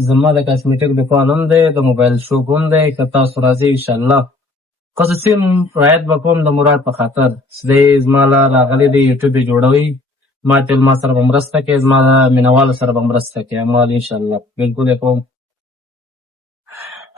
زما د کاسمیټک دکان هم دی، د موبایل شاپ هم دی. که تاسو راځئ انشاءالله خصوصي رعایت به کوم د مراد په خاطر چې دی زما له راغلی دی یوټیوب یې جوړوي. ما سره به مرسته کوي، زما د مینهوالو سره به مرسته کوي. ما انشاءالله بالکل یې کوم.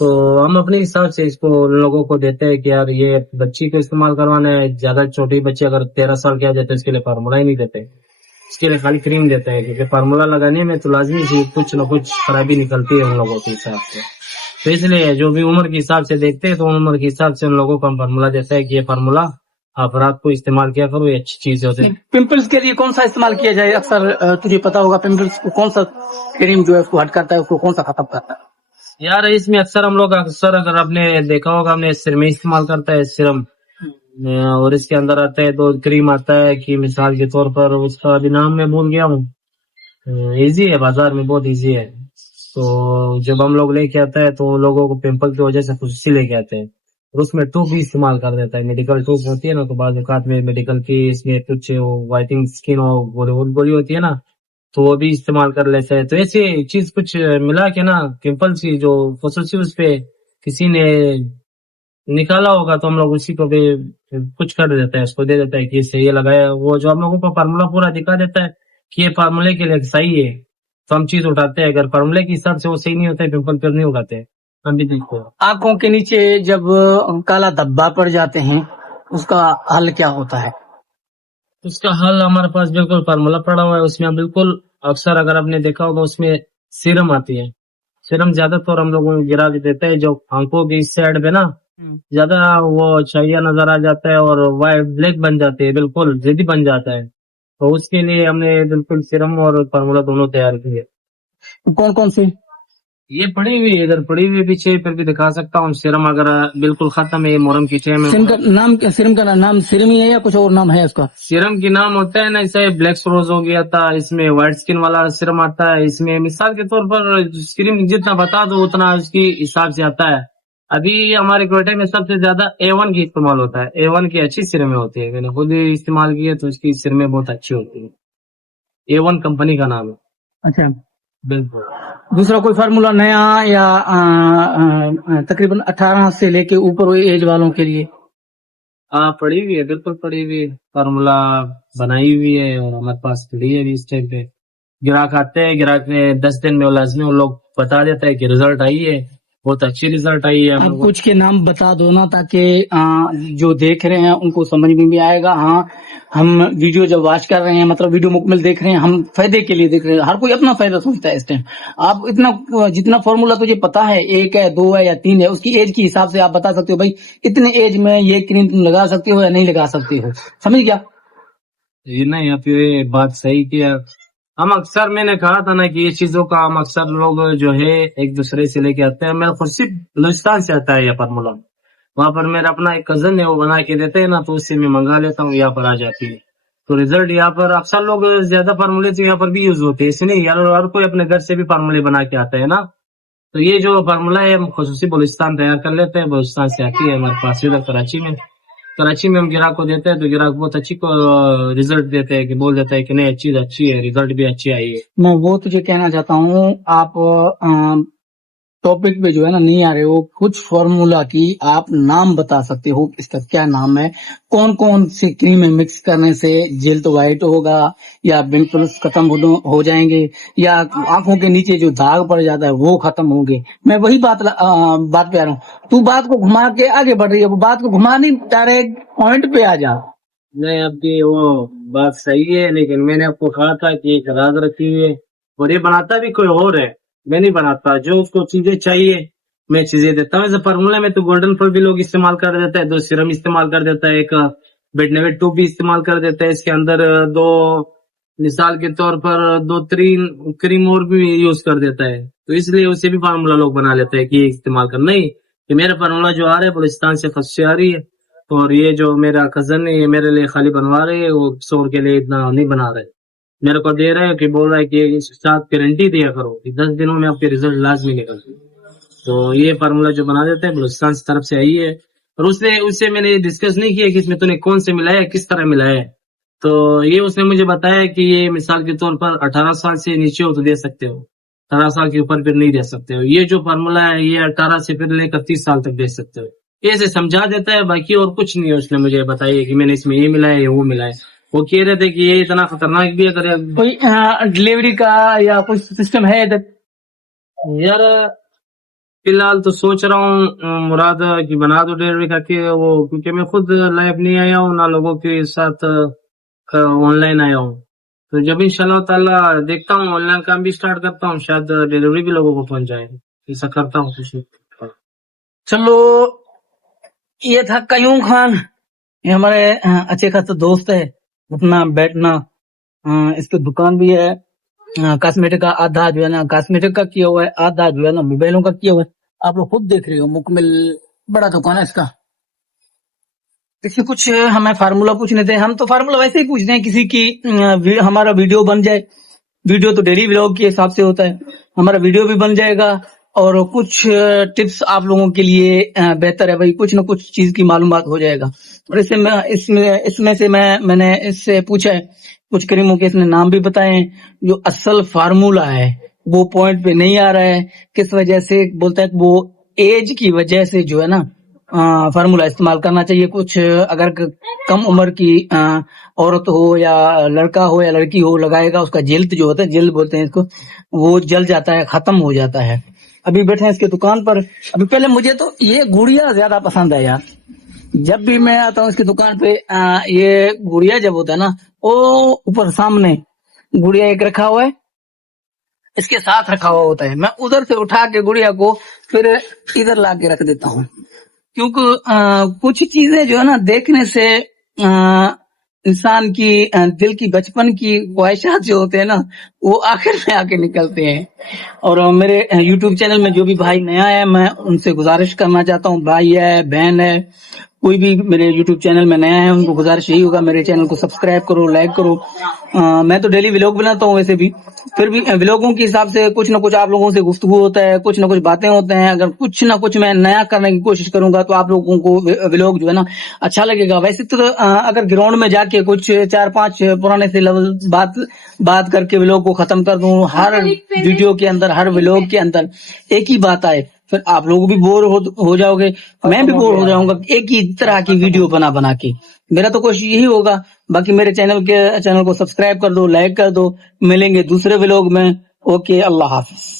تو ہم اپنے حساب سے اس کو لوگوں کو دیتے ہیں کہ یار یہ بچی کو استعمال کروانا ہے. زیادہ چھوٹی بچی اگر 13 سال کی آ جاتے اس کے لیے فارمولا ہی نہیں دیتے, اس کے لیے خالی کریم دیتے ہیں, کیونکہ فارمولا لگانے میں تو لازمی سی کچھ نہ کچھ خرابی نکلتی ہے ان لوگوں کے حساب سے. تو اس لیے جو بھی عمر کے حساب سے دیکھتے ہیں تو عمر کے حساب سے ان لوگوں کو ہم فارمولا دیتا ہے کہ یہ فارمولا آپ رات کو استعمال کیا کرو, یہ اچھی چیز ہوتی ہے. پمپلس کے لیے کون سا استعمال کیا جائے؟ اکثر تجھے پتا ہوگا پمپلس کو کون سا کریم جو ہے اس کو ہٹ کرتا ہے, اس کو کون سا ختم کرتا ہے؟ یار اس میں اکثر ہم لوگ اگر آپ نے دیکھا ہوگا ہم نے سرم استعمال کرتا ہے, سرم, اور اس کے اندر آتا ہے دو کریم آتا ہے کہ مثال کے طور پر اس کا بھی نام میں بھول گیا ہوں, ایزی ہے بازار میں, بہت ایزی ہے. تو جب ہم لوگ لے کے آتا ہے تو لوگوں کو پمپل کی وجہ سے خصوصی لے کے آتے ہیں, اور اس میں ٹوب بھی استعمال کر دیتا ہے, میڈیکل ٹوب ہوتی ہے نا, تو بعض اوقات میں میڈیکل کی اس میں کچھ وائٹنگ اسکن گولی ہوتی ہے نا, تو وہ بھی استعمال کر لیتے ہیں. تو ایسی چیز کچھ ملا کے نا پمپلس کی جو خصوصی اس پہ کسی نے نکالا ہوگا تو ہم لوگ اسی کو بھی کچھ کر دیتا ہے, اس کو دے دیتا ہے کہ اس سے یہ لگایا, وہ جو ہم لوگوں کو فارمولا پورا دکھا دیتا ہے کہ یہ فارمولے کے لیے صحیح ہے, تو ہم چیز اٹھاتے ہیں. اگر فارمولے کے حساب سے وہ صحیح نہیں ہوتا ہے پمپل پھر نہیں اگاتے ہیں, ہم بھی دیکھتے ہیں. آنکھوں کے نیچے جب کالا دھبا پڑ جاتے ہیں اس کا حل کیا ہوتا ہے؟ اس کا حل ہمارے پاس بالکل فارمولا پڑا ہوا ہے, اس میں ہم بالکل اکثر اگر آپ نے دیکھا ہوگا اس میں سیرم آتی ہے, سیرم زیادہ طور ہم لوگوں کو گرا کے دیتے ہیں جو آنکھوں کی اس سائڈ پہ نا زیادہ وہ چاہیہ نظر آ جاتا ہے اور وائٹ بلیک بن جاتے ہیں, بالکل ضدی بن جاتا ہے. تو اس کے لیے ہم نے بالکل سیرم اور فارمولا دونوں تیار کیے. کون کون سے؟ یہ پڑی ہوئی ہے, ادھر پڑی ہوئی پیچھے پھر بھی دکھا سکتا ہوں. سیرم اگر بالکل ختم ہے, محرم کی ٹائم میں سرم کا نام کیا؟ سرم کا نام سرم ہی ہے یا کچھ اور نام ہے اس کا؟ سیرم کی نام ہوتا ہے نا, اسے بلیک روز ہو گیا تھا, اس میں وائٹ سکن والا سیرم آتا ہے. اس میں مثال کے طور پر سکریم جتنا بتا دو اتنا اس کی حساب سے آتا ہے. ابھی ہمارے کوئٹے میں سب سے زیادہ A1 کی استعمال ہوتا ہے, A1 کی اچھی سرمیں ہوتی ہے, میں نے خود ہی استعمال کی ہے تو اس کی سرمیں بہت اچھی ہوتی ہے. A1 کمپنی کا نام ہے. اچھا, بالکل. دوسرا کوئی فارمولا نیا یا تقریباً 18 سے لے کے اوپر ایج والوں کے لیے؟ ہاں پڑی ہوئی ہے, بالکل پڑی ہوئی ہے, فارمولا بنائی ہوئی ہے اور ہمارے پاس پڑی ہے ابھی اس ٹائم پہ. گراہک آتے ہیں, گراہک نے 10 دن میں وہ لازمی وہ لوگ بتا دیتا ہے کہ ریزلٹ آئی ہے, بہت اچھی ریزلٹ آئی ہے. آپ کچھ کے نام بتا دو نا تاکہ جو دیکھ رہے ہیں ان کو سمجھ میں بھی آئے گا. ہاں ہم ویڈیو جب واچ کر رہے ہیں, مطلب ویڈیو مکمل دیکھ رہے ہیں, ہم فائدے کے لیے دیکھ رہے ہیں, ہر کوئی اپنا فائدہ سوچتا ہے اس ٹائم. آپ اتنا جتنا فارمولا تجھے پتا ہے, 1 ہے 2 ہے یا 3 ہے, اس کی ایج کے حساب سے آپ بتا سکتے ہو بھائی اتنے ایج میں یہ کریم تم لگا سکتے ہو یا نہیں لگا سکتے ہو, سمجھ گیا؟ یہ نہیں آپ یہ بات صحیح کیا. ہم اکثر, میں نے کہا تھا نا کہ یہ چیزوں کا ہم اکثر لوگ جو ہے ایک دوسرے سے لے کے آتے ہیں. میرا خود سے بلوچستان سے آتا ہے یہ فارمولا, وہاں پر میرا اپنا ایک کزن ہے وہ بنا کے دیتے ہیں نا, تو اس سے میں منگا لیتا ہوں, یہاں پر آ جاتی ہے. تو ریزلٹ یہاں پر اکثر لوگ زیادہ فارمولے تو یہاں پر بھی یوز ہوتے ہیں, اس لیے یار ہر کوئی اپنے گھر سے بھی فارمولے بنا کے آتا ہے نا. تو یہ جو فارمولا ہے ہم خصوصی بلوچستان تیار کر لیتے ہیں, بلوچستان سے آتی ہے ہمارے پاس ادھر کراچی میں ہم گراہک کو دیتے ہیں, تو گراہک بہت اچھی کو ریزلٹ دیتے ہیں کہ بول دیتا ہے کہ نہیں چیز اچھی ہے, ریزلٹ بھی اچھی آئی ہے. میں وہ تجھے کہنا چاہتا ہوں, آپ ٹاپک پہ جو ہے نا نہیں آ رہے ہو. کچھ فارمولا کی آپ نام بتا سکتے ہو, اس کا کیا نام ہے, کون کون سی کریم مکس کرنے سے جلد وائٹ ہوگا یا پمپلس ختم ہو جائیں گے یا آنکھوں کے نیچے جو داغ پڑ جاتا ہے وہ ختم ہوں گے. میں وہی بات پہ آ رہا ہوں, تو بات کو گھما کے آگے بڑھ رہی ہے, وہ بات کو گھما نہیں, ڈائریکٹ پوائنٹ پہ آ جا. نہیں آپ کی وہ بات صحیح ہے, لیکن میں نے آپ کو کہا تھا کہ ایک راز رکھی ہوئی ہے, اور یہ بناتا بھی کوئی اور ہے, میں نہیں بناتا. جو اس کو چیزیں چاہیے میں چیزیں دیتا ہوں. ایسے فارمولہ میں تو گولڈن فل بھی لوگ استعمال کر دیتا ہے, 2 سیرم استعمال کر دیتا ہے, ایک بیٹنیویٹ ٹوب بھی استعمال کر دیتا ہے. اس کے اندر 2 مثال کے طور پر 2-3 کریم اور بھی یوز کر دیتا ہے. تو اس لیے اسے بھی فارمولہ لوگ بنا لیتے ہیں کہ یہ استعمال کرنا ہی کہ میرا فارمولہ جو آ رہا ہے بلوچستان سے خط سے آ رہی ہے, اور یہ جو میرا کزن ہے یہ میرے لیے خالی بنوا رہے ہے, وہ 100 کے لیے اتنا نہیں بنا رہے, میرے کو دے رہے ہے کہ بول رہا ہے کہ اس کے ساتھ گارنٹی دیا کرو کہ 10 دنوں میں آپ کے ریزلٹ لازمی نکلتے. تو یہ فارمولا جو بنا دیتے ہیں بلوچستان کی طرف سے آئی ہے, اور اس سے میں نے ڈسکس نہیں کیا کہ اس میں تو نے کون سے ملایا, کس طرح ملایا ہے. تو یہ اس نے مجھے بتایا کہ یہ مثال کے طور پر 18 سال سے نیچے ہو تو دے سکتے ہو, 18 سال کے اوپر پھر نہیں دے سکتے ہو. یہ جو فارمولا ہے یہ 18 سے پھر لے کر 30 سال تک دے سکتے ہو. ایسے سمجھا دیتا ہے, باقی اور کچھ نہیں ہے. اس نے مجھے بتایا کہ میں نے اس میں یہ ملایا یا وہ ملایا. وہ کہہ رہے تھے کہ یہ اتنا خطرناک بھی ہے. کوئی ڈلیوری کا یا کوئی سسٹم ہے ادھر؟ یار فی الحال تو سوچ رہا ہوں مراد کی بنا دو ڈیلیوری کر کے وہ، کیونکہ میں خود لائف نہیں آیا ہوں نہ لوگوں کے ساتھ آن لائن آیا ہوں. تو جب انشاءاللہ تعالیٰ دیکھتا ہوں آن لائن کام بھی اسٹارٹ کرتا ہوں، شاید ڈیلیوری بھی لوگوں کو پہنچ جائے. ایسا کرتا ہوں کچھ. چلو یہ تھا قیوم خان، یہ ہمارے اچھے خاصا دوست ہے. اٹھنا بیٹھنا، اس کی دکان بھی ہے کاسمیٹک کا. آدھا جو ہے نا کاسمیٹک کا کیا ہوا ہے، آدھا جو ہے نا موبائلوں کا کیا ہوا ہے. آپ لوگ خود دیکھ رہے ہو، مکمل بڑا دکان ہے اس کا. کسی کچھ ہمیں فارمولا پوچھنے تھے، ہم تو فارمولا ویسے ہی پوچھتے ہیں کسی کی ہمارا ویڈیو بن جائے. ویڈیو تو ڈیلی ولاگ کے حساب سے ہوتا ہے، ہمارا ویڈیو بھی بن جائے گا اور کچھ ٹپس آپ لوگوں کے لیے بہتر ہے بھائی، کچھ نہ کچھ چیز کی معلومات ہو جائے گا. اور اس میں سے میں نے اس سے پوچھا ہے کچھ کریموں کے، اس نے نام بھی بتائے ہیں. جو اصل فارمولا ہے وہ پوائنٹ پہ نہیں آ رہا ہے. کس وجہ سے بولتا ہے کہ وہ ایج کی وجہ سے جو ہے نا فارمولا استعمال کرنا چاہیے. کچھ اگر کم عمر کی عورت ہو یا لڑکا ہو یا لڑکی ہو لگائے گا، اس کا جلد جو ہوتا ہے، جلد بولتے ہیں اس کو، وہ جل جاتا ہے، ختم ہو جاتا ہے. ابھی بیٹھے ہیں اس کی دکان پر. ابھی پہلے مجھے تو یہ گڑیا زیادہ پسند ہے یار. جب بھی میں آتا ہوں اس کی دکان پہ، یہ گڑیا جب ہوتا ہے نا، وہ اوپر سامنے گڑیا ایک رکھا ہوا ہے، اس کے ساتھ رکھا ہوا ہوتا ہے. میں ادھر سے اٹھا کے گڑیا کو پھر ادھر لا کے رکھ دیتا ہوں، کیونکہ کچھ چیزیں جو ہے نا دیکھنے سے انسان کی دل کی بچپن کی خواہشات جو ہوتے ہیں نا، وہ آخر میں آ کے نکلتے ہیں. اور میرے یوٹیوب چینل میں جو بھی بھائی نیا ہے، میں ان سے گزارش کرنا چاہتا ہوں، بھائی ہے بہن ہے کوئی بھی میرے یوٹیوب چینل میں نیا ہے، ان کو گزارش یہی ہوگا میرے چینل کو سبسکرائب کرو، لائک کرو. میں تو ڈیلی ولاگ بناتا ہوں ویسے بھی، پھر بھی ولاگوں کے حساب سے کچھ نہ کچھ آپ لوگوں سے گفتگو ہوتا ہے، کچھ نہ کچھ باتیں ہوتے ہیں. اگر کچھ نہ کچھ میں نیا کرنے کی کوشش کروں گا تو آپ لوگوں کو ولاگ جو ہے نا اچھا لگے گا. ویسے تو اگر گراؤنڈ میں جا کے کچھ 4-5 پرانے سے لیول بات کر کے ولاگ کو ختم کر دوں، ہر ویڈیو کے اندر، ہر ولاگ کے اندر ایک ہی بات آئے، پھر آپ لوگ بھی بور ہو جاؤ گے، میں بھی بور ہو جاؤں گا ایک ہی طرح کی ویڈیو بنا کے. میرا تو کوشش یہی ہوگا. باقی میرے چینل کو سبسکرائب کر دو، لائک کر دو. ملیں گے دوسرے ولاگ میں. اوکے، اللہ حافظ.